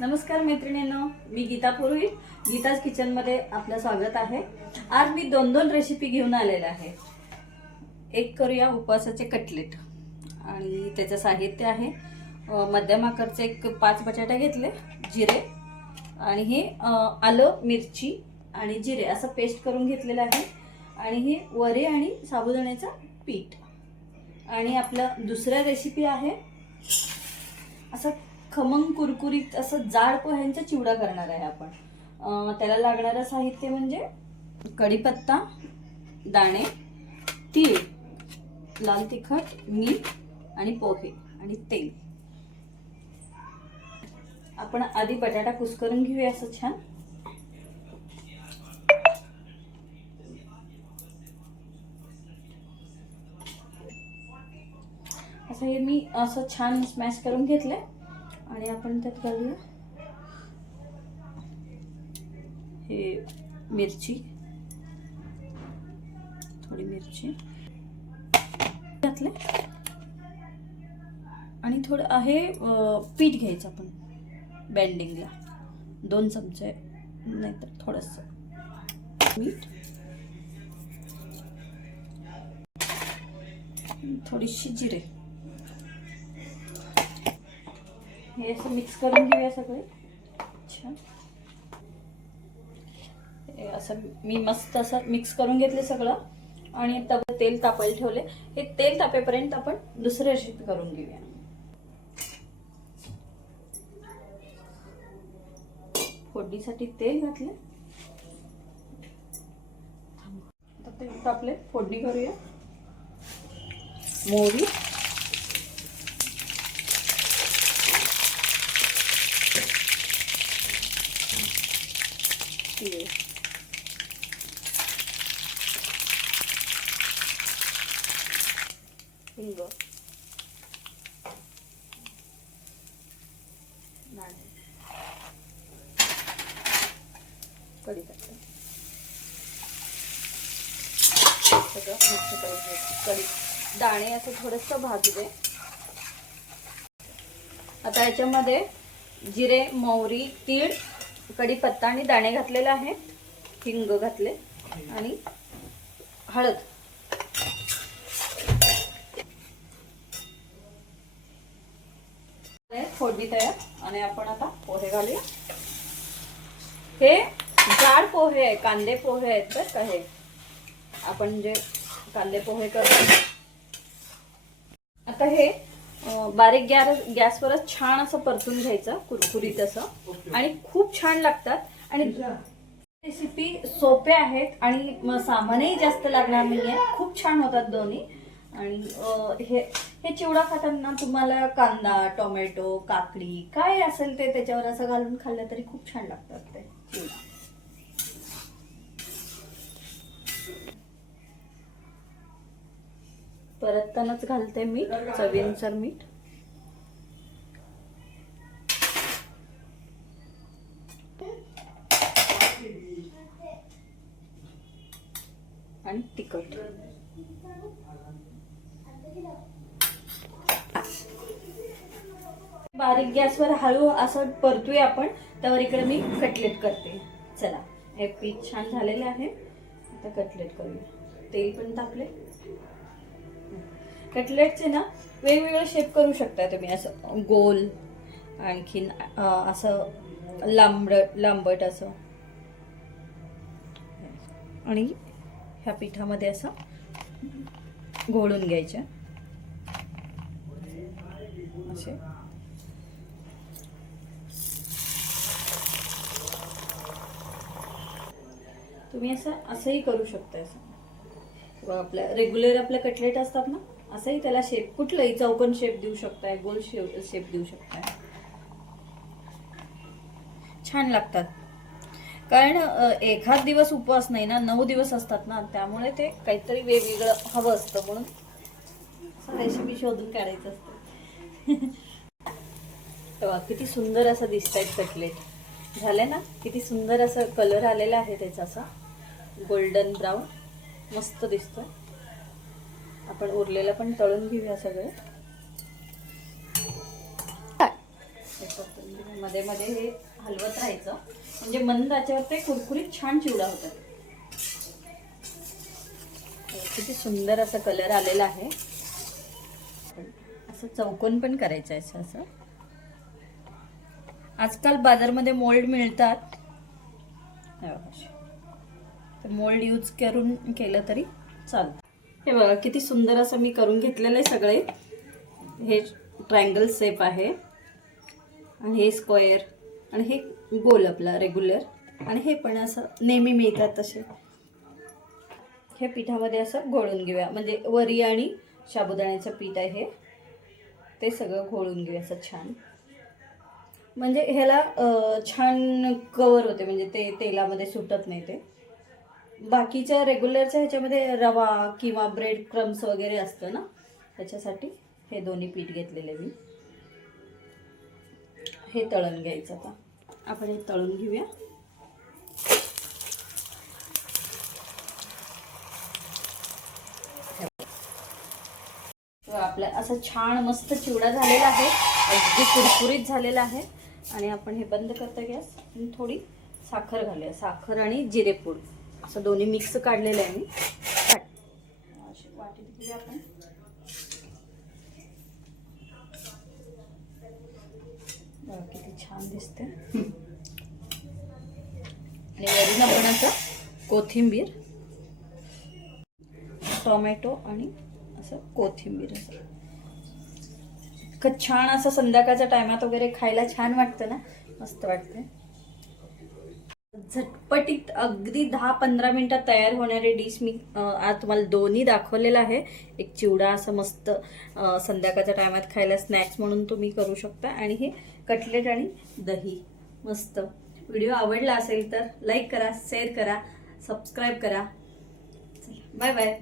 नमस्कार मैत्रिणींनो, मी गीता पुरोहित. गीताज किचन मध्ये आपलं स्वागत आहे. आज मी दोन रेसिपी घेऊन आलेले आहे. एक करूया उपवासाचे कटलेट आणि त्याचं साहित्य आहे मध्यम आकारचे एक 5 बटाटे घेतले, जिरे आणि हे आलं, मिरची आणि जिरे असं पेस्ट करून घेतलेलं आहे. आणि हे वरे आणि साबुदाण्याचं पीठ. आणि आपलं दुसऱ्या रेसिपी आहे असं खमंग कुरकुरीत असं जाड पोह्यांचा चिवडा करणार आहे आपण. त्याला लागणारं साहित्य म्हणजे कढीपत्ता, दाणे, तीळ, लाल तिखट, मीठ आणि पोहे आणि तेल. आपण आधी बटाटा कुस्करून घेऊया असं छान. असं हे मी असं छान स्मॅश करून घेतलंय आणि आपण त्यात घालूया हे मिरची, थोडी मिरची घातले आणि थोडं आहे पीठ घ्यायचं आपण बेंडिंगला 2 चमचे नाहीतर थोडंसं मीठ, थोडीशी जिरे. हे असं मिक्स करून घेऊया सगळे छान. असं मी मस्त असं मिक्स करून घेतले सगळं आणि तव्यावर तेल तापायला ठेवले. हे तेल तापेपर्यंत आपण दुसरी रेसिपी करून घेऊया. फोडणीसाठी तेल घातले, आता ते तापले. फोडणी करूया. मोहरी, तीळ, हिंग, दाणे, कढीपत्ता सगळं मिक्स करून घ्यायचं. दाणे असं थोडंसं भाजू दे. आता याच्यामध्ये जिरे, मोहरी, तीळ, कढीपत्ता आणि दाणे घातलेले आहे. हिंग घातले आणि हळद. फोडणी तयार. आणि आपण आता पोहे घालूया. हे जाड पोहे आहे, कांदे पोहे आहेत बरं का. हे आपण जे कांदे पोहे करतो. आता हे बारीक गॅसवरच छान असं परतून घ्यायचं, कुरकुरीत असं, आणि खूप छान लागतात. आणि रेसिपी सोपे आहेत आणि सामानही जास्त लागणार नाहीये. खूप छान होतात दोन्ही. आणि हे चिवडा खाताना तुम्हाला कांदा, टोमॅटो, काकडी काय असेल ते त्याच्यावर असं घालून खाल्लं तरी खूप छान लागतात ते चिवडा. परततानाच घालते मीठ, चवीनुसार मीठ. आणि तिखट. बारीक गॅसवर हळू असं परतूया आपण. त्यावर इकडे मी कटलेट करते. चला, हे पीठ छान झालेले आहे. आता कटलेट करूया. तेल पण टाकले. कटलेटचे ना वेगवेगळे शेप करू शकता तुम्ही. असं गोल, आणखीन असं लांबट असं. आणि ह्या पिठामध्ये असं घोळून घ्यायचं असे. तुम्ही असंही करू शकता. असं आपल्या रेग्युलर आपल्या कटलेट असतात ना, असंही त्याला शेप, कुठलाही चौकोन शेप देऊ शकताय, गोल शेप देऊ शकताय. छान लागतात. कारण एखाद दिवस उपवास नाही ना, 9 दिवस असतात ना, त्यामुळे ते काहीतरी वेगवेगळं हवं असतं. म्हणून रेसिपी शोधून काढायचं असतं. तेव्हा किती सुंदर असं दिसतायत कटलेट झाले ना. किती सुंदर असं कलर आलेला आहे त्याचा, असा गोल्डन ब्राऊन मस्त दिसतोय. आपण उरलेलं पण तळून घेऊया सगळं. मध्ये मध्ये हे हलवत राहायचं म्हणजे मंद आचेवर ते कुरकुरीत छान चिवडा होतात. किती सुंदर असा कलर आलेला आहे. असं चौकोन पण करायचं आहे असं. आजकाल बाजारमध्ये मोल्ड मिळतात, तर मोल्ड यूज करून केलं तरी चालतं. हे बघा किती सुंदर असं मी करून घेतलेलं आहे सगळे. हे ट्रायंगल शेप आहे आणि हे स्क्वेअर आणि हे गोल आपला रेग्युलर आणि हे पण असं नेहमी मिळतात तसे. हे पिठामध्ये असं घोळून घेऊया, म्हणजे वरी आणि साबुदाण्याचं पीठ आहे ते सगळं घोळून घेऊया असं छान. म्हणजे ह्याला छान कवर होते, म्हणजे ते तेलामध्ये सुटत नाही. ते बाकीच्या रेग्युलरच्या ह्याच्यामध्ये रवा किंवा ब्रेड क्रम्स वगैरे असतं ना, त्याच्यासाठी हे दोन्ही पीठ घेतलेले मी. हे तळून घ्यायचं. आता आपण हे तळून घेऊया. आपला असं छान मस्त चिवडा झालेला आहे, अगदी कुरकुरीत झालेला आहे. आणि आपण हे बंद करता गॅस आणि थोडी साखर घालूया. साखर आणि जिरेपूड असं दोन्ही मिक्स काढलेलं आहे मी. वाटी घेऊया आपण. किती छान दिसते. आणि वरून आपण असं कोथिंबीर, टोमॅटो आणि असं कोथिंबीर असं इतकं छान असं संध्याकाळच्या टायमात वगैरे खायला छान वाटतं ना, मस्त वाटते. झटपटीत अगदी 10-15 मिनिटात तयार होणारी डिश मी आज तुम्हाला दोन्ही दाखवलेलं आहे. एक चिवडा असं मस्त संध्याकाळच्या टायमात खायला स्नॅक्स म्हणून तुम्ही करू शकता, आणि हे कटलेट आणि दही मस्त. व्हिडिओ आवडला असेल तर लाईक करा, शेअर करा, सबस्क्राईब करा. Bye bye.